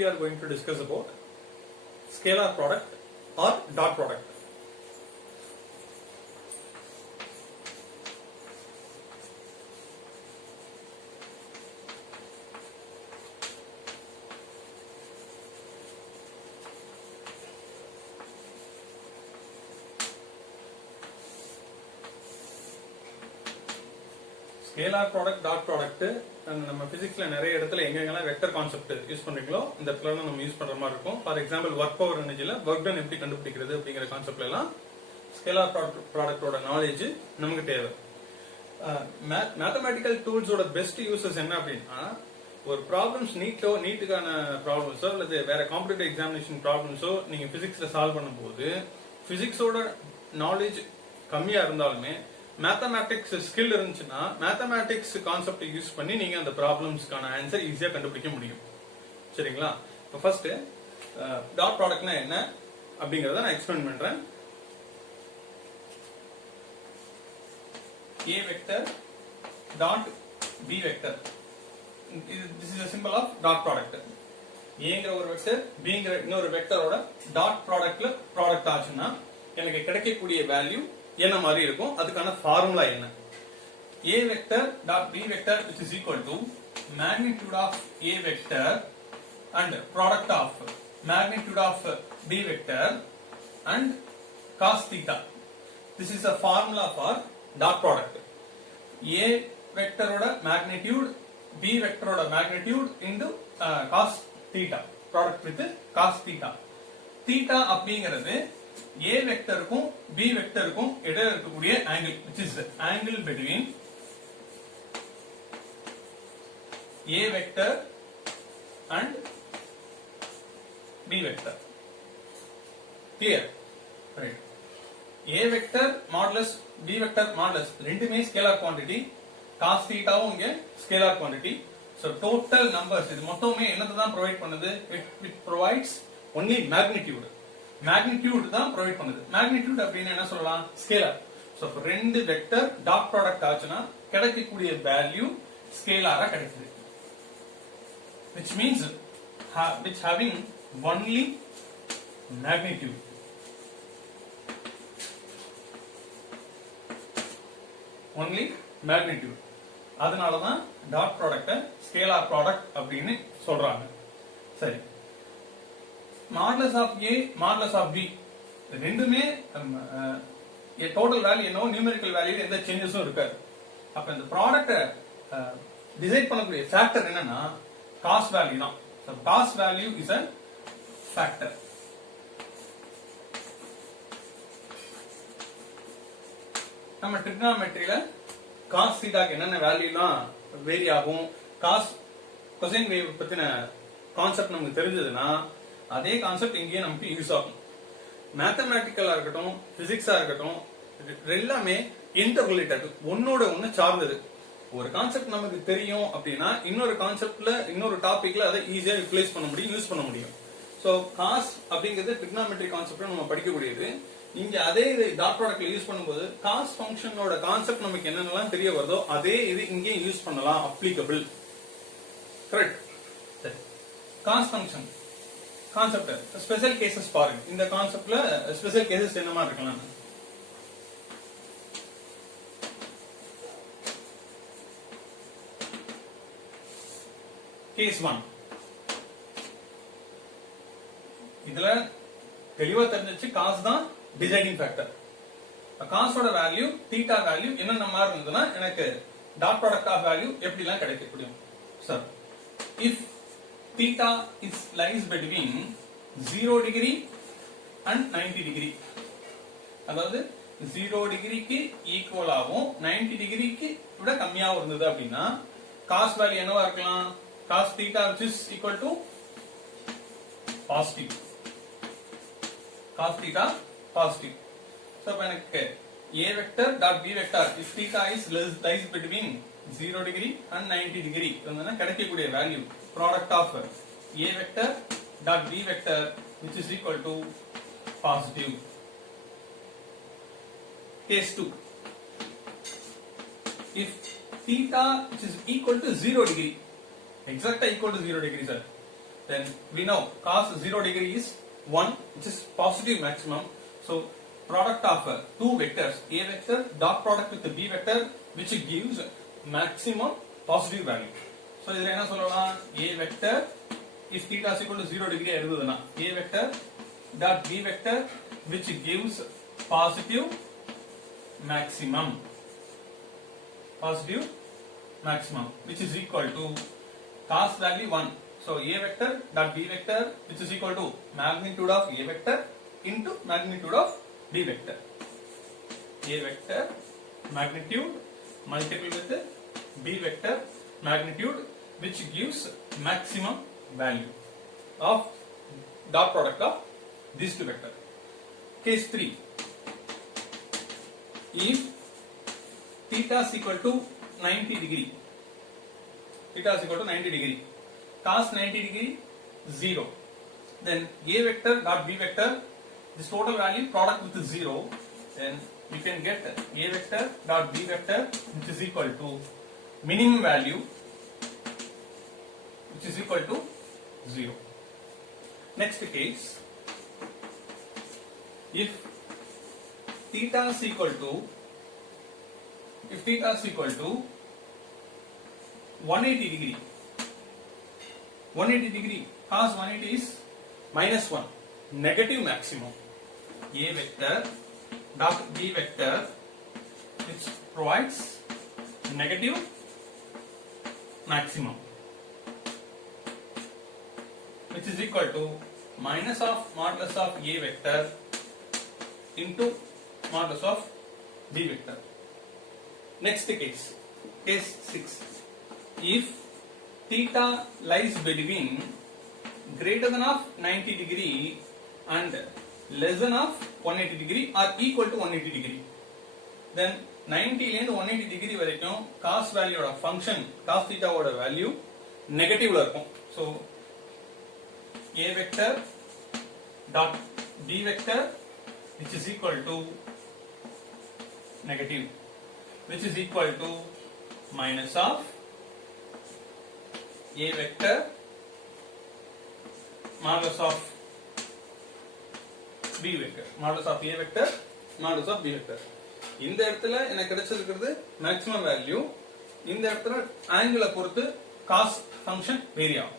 we are going to discuss about scalar product or dot product. Scalar product, dot product நம்ம பிசிக்ஸ்ல நிறைய இடத்துல எங்கெங்கெல்லாம் vector concept use பண்றீங்களோ இந்த இடத்துல நம்ம யூஸ் பண்ற மாதிரி இருக்கும். ஃபார் எக்ஸாம்பிள் ஒர்க் பவர் எனர்ஜில ஒர்க் டன் எப்படி கண்டுபிடிக்கிறது அப்படிங்கிற கான்செப்ட்ல எல்லாம் ஸ்கேலார் ப்ராடக்ட்டோட நாலேஜ் நமக்கு தேவை. மேத்தமேட்டிக்கல் டூல்ஸோட பெஸ்ட் யூசஸ் என்ன அப்படின்னா, ஒரு ப்ராப்ளம்ஸ் நீட்டுக்கான ப்ராப்ளம்ஸோ அல்லது வேற காம்படிட்டிவ் எக்ஸாமினேஷன் ப்ராப்ளம்ஸோ நீங்க பிசிக்ஸ்ல சால்வ் பண்ணும்போது பிசிக்ஸோட நாலேஜ் கம்மியா இருந்தாலுமே மேத்தமேட்டிக்ஸ் ஸ்கில் இருந்துச்சுன்னா மேத்தமேட்டிக்ஸ் கான்செப்ட் யூஸ் பண்ணி நீங்க அந்த ப்ராப்ளம்ஸ்க்கான ஆன்சர் ஈஸியா கண்டுபிடிக்க முடியும். சரிங்களா? இப்போ ஃபர்ஸ்ட் டாட் ப்ராடக்ட்னா என்ன அப்படிங்கறத நான் எக்ஸ்பிளைன் பண்றேன். A vector dot B vector. This is a symbol of dot product. Aங்கிற ஒரு வெக்டர் Bங்கிற இன்னொரு வெக்டரோட டாட் ப்ராடக்ட்ல ப்ராடக்ட் ஆச்சுன்னா எனக்கு கிடைக்கக்கூடிய வேல்யூ என்ன மாதிரி இருக்கும், அதுக்கான ஃபார்முலா என்ன? A vector dot B vector which is equal to magnitude of A vector and product of magnitude of B vector and cos theta. This is a formula for dot product. A vector oda magnitude B vector oda magnitude into cos theta, product with cos theta. Theta அப்படிங்கிறது A வெக்டருக்கும் B வெக்டருக்கும் இடையில இருக்கக்கூடிய angle, which is the angle between A vector and B vector. Clear? Right. A vector modulus B vector modulus ரெண்டுமே scalar quantity, cos thetaவும் இங்க scalar quantity. So total numbers இது மொத்தமே என்னத்தை தான் provide பண்ணுது? It provides only magnitude. Magnitude தான் provide பண்ணுது. Magnitude அப்படின்னு என்ன சொல்லலாம்? ஸ்கேலார். சோ ரெண்டு வெக்டர் டாட் ப்ராடக்ட் ஆச்சுன்னா கிடைக்கக்கூடிய வேல்யூ ஸ்கேலாரா கிடைக்குது. which means which having only magnitude. only magnitude. அதனால தான் டாட் ப்ராடக்ட்ட ஸ்கேலார் ப்ராடக்ட் அப்படின்னு சொல்றாங்க. சரி, modulus of A modulus of B ரெண்டுமே டோட்டல் வேல்யூ என்னவோ நியூமெரிக்கல் வேல்யூ எந்த சேஞ்சஸும் இருக்காது. அப்ப இந்த ப்ராடக்ட்ட டிசைட் பண்ணக்கூடிய ஃபேக்டர் என்னன்னா காஸ்ட் வேல்யூ தான். So cos value is a factor. நம்ம ட்ரிகோனோமெட்ரியில காஸ் தீட்டாக்கு என்னென்ன வேல்யூலாம் வேரி ஆகும், காஸ் கொசைன் வேவ் பத்தின கான்செப்ட் நமக்கு தெரிஞ்சதுன்னா அதே கான்செப்ட் இங்கேயே நமக்கு யூஸ் ஆகும். மேத்தமேட்டிக்கலா இருக்கட்டும், பிசிக்ஸா இருக்கட்டும், எல்லாமே இன்டர் ரிலேட்டட், ஒன்னோட ஒன்னு சார்ந்தது. ஒரு கான்செப்ட் நமக்கு தெரியும் அப்படின்னா இன்னொரு கான்செப்ட்ல இன்னொரு டாபிக்ல அதை ஈஸியா ரிப்ளேஸ் பண்ண முடியும், யூஸ் பண்ண முடியும். சோ காஸ் அப்படிங்கிறது ட்ரிகோனோமெட்ரி கான்செப்ட் நம்ம படிக்கக்கூடியது. இங்க அதே இது டாட் ப்ராடக்ட்ல யூஸ் பண்ணும்போது காஸ் ஃபங்க்ஷனோட கான்செப்ட் நமக்கு என்னென்னலாம் தெரிய வருதோ அதே இது இங்கே யூஸ் பண்ணலாம், அப்ளிகபிள். கரெக்ட்? சரி, cos function concept special cases பாருங்க. இந்த கான்செப்ட்ல ஸ்பெஷல் கேசஸ் என்னமா இருக்கலாம்? கேஸ் 1 இதுல தெளிவா தெரிஞ்சிச்சு, காஸ் தான் டிசைடிங் ஃபேக்டர். காஸோட வேல்யூ தீட்டா வேல்யூ என்னென்ன மாதிரி இருந்ததுன்னா எனக்கு டாட் ப்ராடக்ட் ஆஃப் வேல்யூ எப்படி எல்லாம் கிடைக்க முடியும்? Sir, if theta is lies between 0 degree and 90 degree. அதாவது 0 டிகிரிக்கு ஈக்குவல் ஆகும் 90 டிகிரிக்கு விட கம்மியாவும் இருந்தது அப்படின்னா cos வேல்யூ என்னவா இருக்கலாம்? cos theta which is equal to positive. cos theta positive. So இப்ப எனக்கு A vector dot B vector if theta is lies between 0 degree and 90 degree வந்து கிடைக்கக்கூடிய value product of A vector dot B vector which is equal to positive. Case 2. If theta which is equal to 0 degree, exactly equal to 0 degree sir. then we know cos 0 degree is 1, which is positive maximum. So product of two vectors, a vector dot product with the b vector, which gives maximum positive value. So இதுல என்ன சொல்லலாம், a vector if theta is equal to 0 degree இருந்ததுனா a vector dot b vector which gives positive maximum which is equal to cos value 1. So a vector dot b vector which is equal to magnitude of a vector into magnitude of b vector. A vector magnitude multiple with b vector magnitude, which gives maximum value of dot product of these two vectors. Case 3. If theta is equal to 90 degree, cos 90 degree 0, then a vector dot b vector, this total value product with 0, then you can get a vector dot b vector which is equal to minimum value which is equal to 0. Next case, if theta is equal to 180 degree, cos 180 is minus 1, negative maximum. A vector dot b vector which provides negative maximum, which is equal to minus of modulus of a vector into modulus of b vector. Next case, case 6. If theta lies between greater than of 90 degree and less than of 180 degree or equal to 180 degree, then 90 and 180 degree வரைக்கும் cos value ஓட function cos theta ஓட value negative ல இருக்கும். So a vector dot b vector which is equal to negative, which is equal to minus of a vector modulus of b vector, modulus of a vector modulus of b vector. இந்த இடத்துல எனக்கு கிடைச்சிருக்கிறது maximum value, இந்த இடத்துல angle பொறுத்து cos function vary ஆகும்.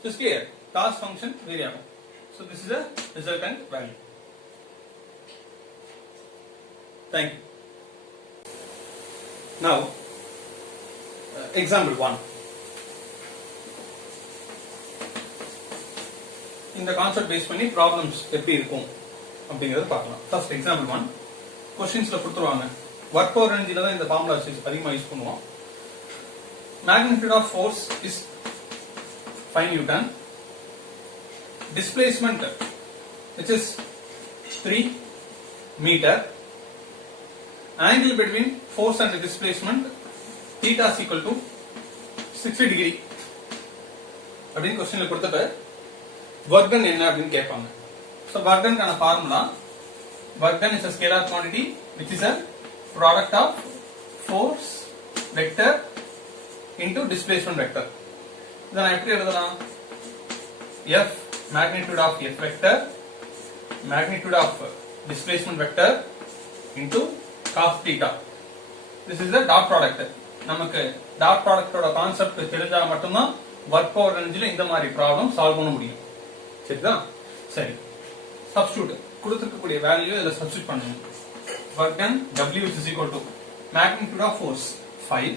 So it's clear, cos function vary ஆகும். So this is a resultant value. Thank you. Now example 1. இந்த concept base பண்ணி ப்ராப்ளம்ஸ் எப்படி இருக்கும் அப்படிங்கறத பார்க்கலாம். First example 1. क्वेश्चंसல கொடுத்துருவாங்க. வொர்க் பவர் எனர்ஜில தான் இந்த ஃபார்முலா அதிகமா யூஸ் பண்ணுவோம். Magnitude of force is 5 newton. Displacement which is 3 meter. Angle between force and displacement theta is equal to 60 degree. அப்படின்னு क्वेश्चनல கொடுத்துட்டு work done என்ன அப்படினு கேட்பாங்க. So work done கான formula, work done is a scalar quantity which is a product of force vector into displacement vector. இத நான் எப்படி எழுதலாம்? F magnitude of F vector, magnitude of displacement vector into cos theta. This is the dot product. நமக்கு dot product ஓட concept தெரிஞ்சா மட்டும் தான் work power energyல இந்த மாதிரி ப்ராப்ளம் சால்வ் பண்ண முடியும். சரிதா? சரி. சப்ஸ்டிட்யூட் கொடுத்திருக்கக்கூடிய வேல்யூ இதல சப்ஸ்டிட்யூட் பண்ணுங்க. work done W is equal to magnitude of force 5,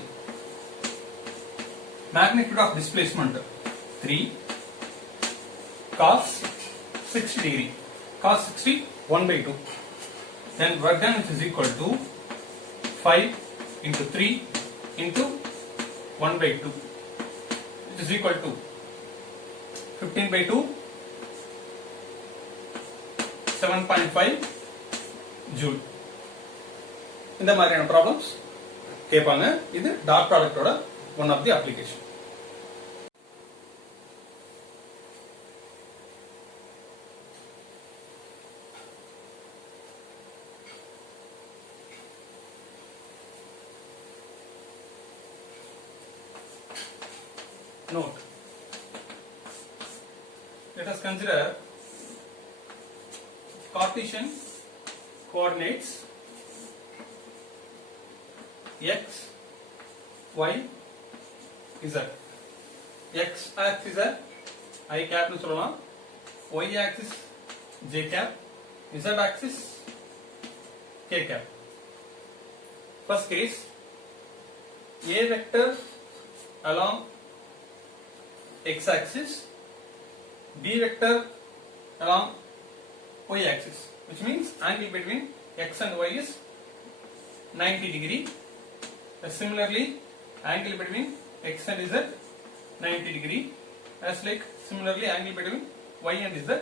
magnitude of displacement 3, cos 60 degree, cos 60 1/2. Then work done is equal to 5 into 3 into 1/2, which is equal to 15/2, 7.5 joule. இந்த மாதிரியான problems கேட்பாங்க. இது dot ப்ராடக்ட்டோட one of the application. Note, let us consider Cartesian coordinates x, y, z. X axis I cap nu sollalam, y axis j cap, z axis k cap. First case, a vector along x axis, b vector along y axis, which means angle between x and y is 90 degree. Similarly, angle between x and z 90 degree, as like similarly angle between y and z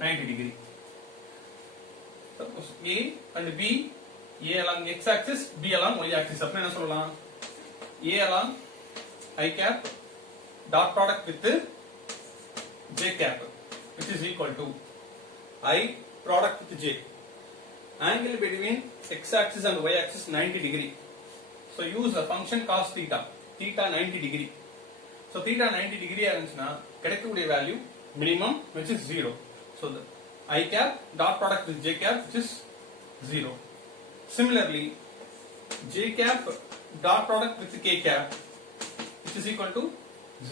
90 degree. Suppose a and b, a along x axis, b along y axis. அப்ப என்ன சொல்லலாம்? a along I cap dot product with j cap, which is equal to I product with j. Angle between x axis and y axis 90 degree. So use the function cos theta, theta 90 degree. So theta 90 degree இருந்துச்சுனா கிடைக்கக்கூடிய value minimum, which is 0. So the I cap dot product with j cap, which is 0. Similarly, j cap dot product with k cap, which is equal to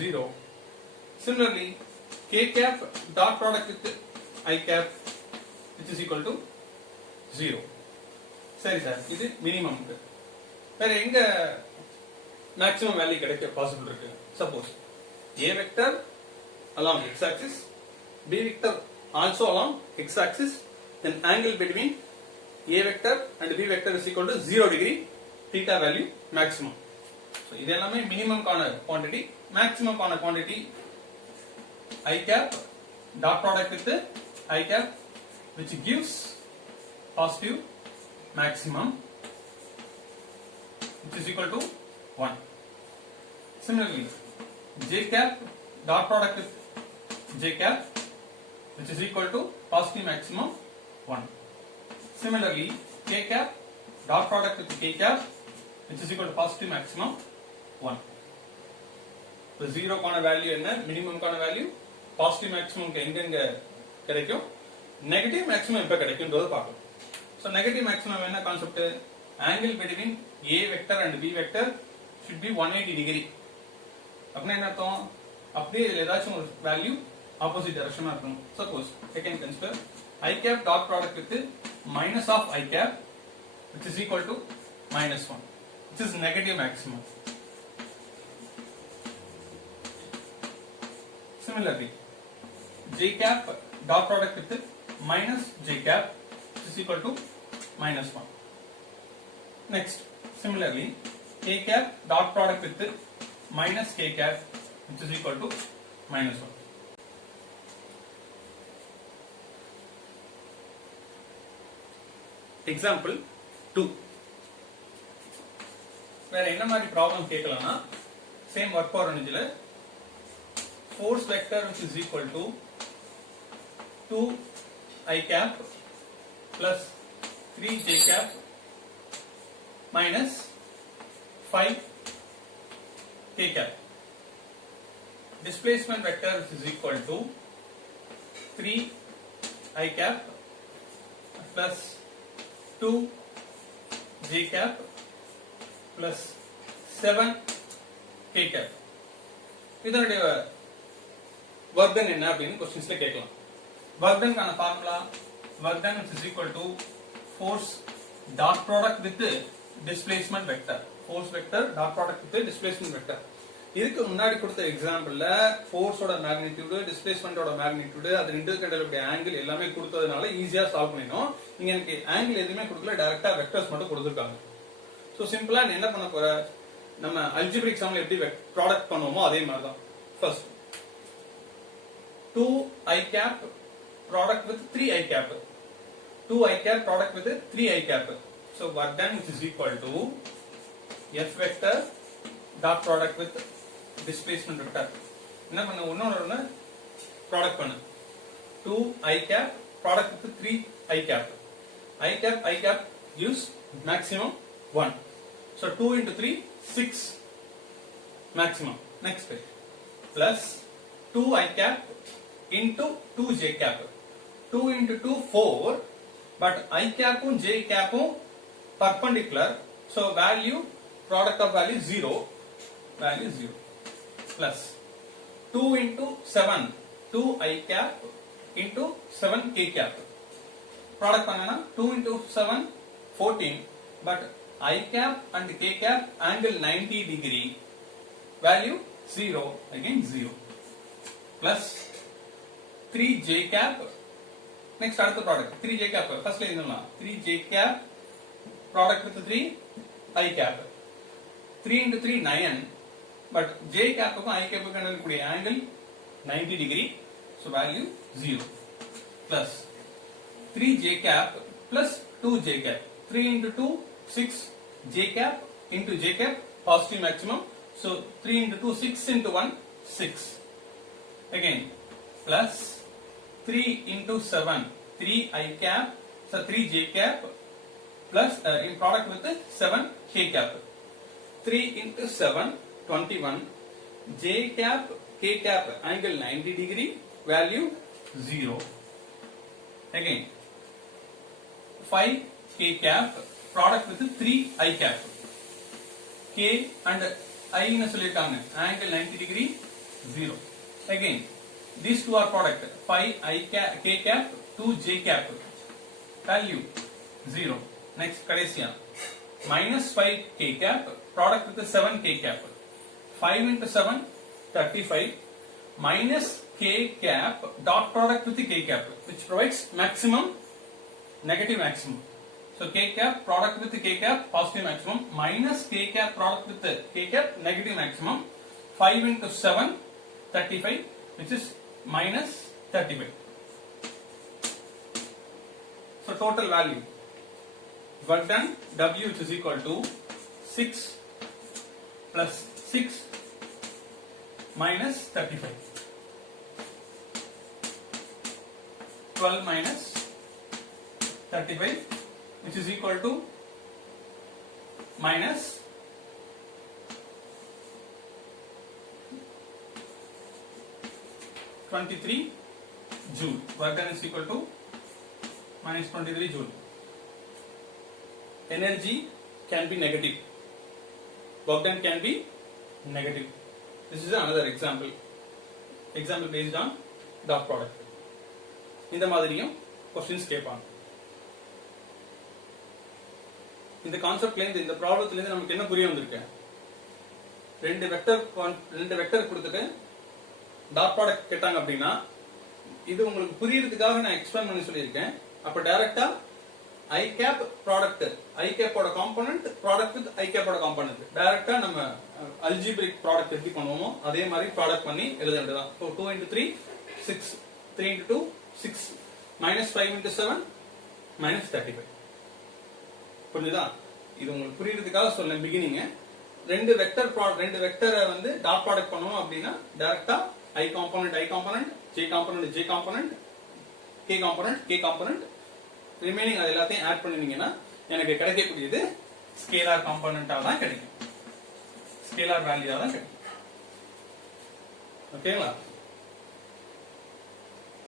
0. Similarly, k cap dot product with I cap, which is equal to 0. சரி sir, இது minimum. வேற எங்க maximum value கிடைக்க possible இருக்கு? Suppose a vector along x axis, b vector also along x axis, then angle between a vector and b vector is equal to 0 degree, theta value maximum. So இது எல்லாமே minimum கான quantity. Maximum கான quantity I cap dot product with I cap, which gives positive maximum, which is equal to 1. Similarly, j cap dot product with j cap, which is equal to positive maximum 1. Similarly, k cap dot product with k cap, which is equal to positive maximum 1. So 0 கான value என்ன, minimum கான value, positive maximum எங்கெங்க கிடைக்கும், negative maximum எப்ப கிடைக்கும்ன்றது பார்க்கலாம். So negative maximum என்ன concept? angle between a vector and b vector should be 180 degree. அப்படினா என்ன அர்த்தம்? அப்படியே இதுல ஏதாச்சும் ஒரு வேல்யூ ஆப்போசிட் டைரக்ஷனா இருக்கணும். Suppose I can consider I cap dot product with minus of I cap, which is equal to minus 1, which is negative maximum. Similarly, j cap dot product with minus j cap, which is equal to minus 1. Next, similarly, k cap dot product with minus k cap, which is equal to minus 1. Example 2. வேற என்ன மாதிரி problem கேட்கலாம்னா, same work power எனர்ஜில force vector which is equal to 2 I cap plus 3 j cap minus 5 k cap. Displacement vector which is equal to 3 I cap plus 2 j cap plus 7 k cap. இதனுடைய work done என்ன அப்படின்னு क्वेश्चंसல கேட்கலாம். work done கான formula work done is equal to force dot product with displacement vector, force vector dot product with displacement vector. இதுக்கு முன்னாடி கொடுத்த எக்ஸாம்பிள்ல force ஓட magnitude, displacement ஓட மேக்னிட்யூட், அது ரெண்டுக்கு இடையில ஆங்கிள் எல்லாமே கொடுத்ததனால ஈஸியா சால்வ் பண்ணினோம். இங்க எனக்கு ஆங்கிள் எதுவுமே கொடுக்கல, டைரக்டா வெக்டர்ஸ் மட்டும் கொடுத்திருக்காங்க. சோ சிம்பிளா என்ன பண்ண போற, நம்ம அல்ஜிபிரிக் சம்ல எப்படி ப்ராடக்ட் பண்ணுவோமோ அதே மாதிரி தான். First 2 I cap product with 3 I cap, 2 I cap product with 3 I cap. So work done which is equal to F vector dot product with displacement vector. என்ன பண்ண, ஒன்னொன்னு ப்ராடக்ட் பண்ணு. 2 I cap product with 3 I cap. I cap gives maximum 1. So 2 into 3 6 maximum. Next plus 2 I cap into 2 j cap. 2 into 2 4, but I cap and j cap perpendicular, so value, product of value 0, value 0, plus 2 into 7, 2 I cap into 7 k cap. Product panana 2 into 7 14, but I cap and k cap angle 90 degree, value 0, again 0, plus 3 j cap. Next அடுத்த product 3 j cap, first line 3 j cap product with 3 I cap. 3 into 3 9, but j cap க்கும் I cap க்கும் இருக்கக்கூடிய angle 90 degree, so value 0, plus 3 j cap plus 2 j cap. 3 into 2 6 j cap into j cap, positive maximum, so 3 into 2 6 into 1 6, again plus 3 into 7 3 I cap, so 3 j cap plus in product with 7 k cap. 3 into 7 21, j cap k cap angle 90 degree, value 0, again 5 k cap product with 3 I cap. K and I ன்னு சொல்லிருக்காங்க, angle 90 degree 0, again these two are product, 5 I cap k cap 2 j cap, value 0. Next கடைசியா minus 5 k cap product with 7 k cap. 5 into 7 35, minus k cap dot product with k cap, which provides maximum, negative maximum. So k cap product with k cap, positive maximum, minus k cap product with k cap, negative maximum. 5 into 7 35, which is minus 35. So total value work done W, which is equal to 6 plus 6 minus 35, 12 minus 35, which is equal to minus 23 joule. Work done is equal to minus 23 joule. Energy can be negative, work done can be negative. This is another example based on dot product. இந்த மாதிரியும் questions கேட்பாங்க. இந்த கான்செப்ட்ல இருந்து, இந்த ப்ராப்ளத்துல இருந்து நமக்கு என்ன புரிய வந்திருக்கு? ரெண்டு வெக்டர் கொடுத்துட்டு டாட் ப்ராடக்ட் கேட்டாங்க அப்படின்னா, இது உங்களுக்கு புரியறதுக்காக நான் எக்ஸ்பிளைன் பண்ணி சொல்லியிருக்கேன். அப்ப டைரக்டா I cap product, I cap ஓட component product with I cap ஓட காம்போனன்ட் டைரக்டா நம்ம அல்ஜிபிரிக் ப்ராடக்ட் எப்படி பண்ணுவோமோ அதே மாதிரி ப்ராடக்ட் பண்ணி எழுத வேண்டியதான். So 2 into 3 6, 3 into 2 6, minus 5 into 7 minus 35. புரியுதா? இது உங்களுக்கு புரியறதுக்காக சொல்ல பிகினிங். ரெண்டு வெக்டரை வந்து டாட் ப்ராடக்ட் பண்ணணும் அப்படின்னா டைரக்டா I component J component K component remaining அது எல்லாத்தையும் ஆட் பண்ணினீங்கன்னா எனக்கு கிடைக்கக்கூடியது ஸ்கேலார் காம்போனன்ட்டா தான் கிடைக்கும், ஸ்கேலார் வேல்யூவா தான் கிடைக்கும். ஓகேங்களா?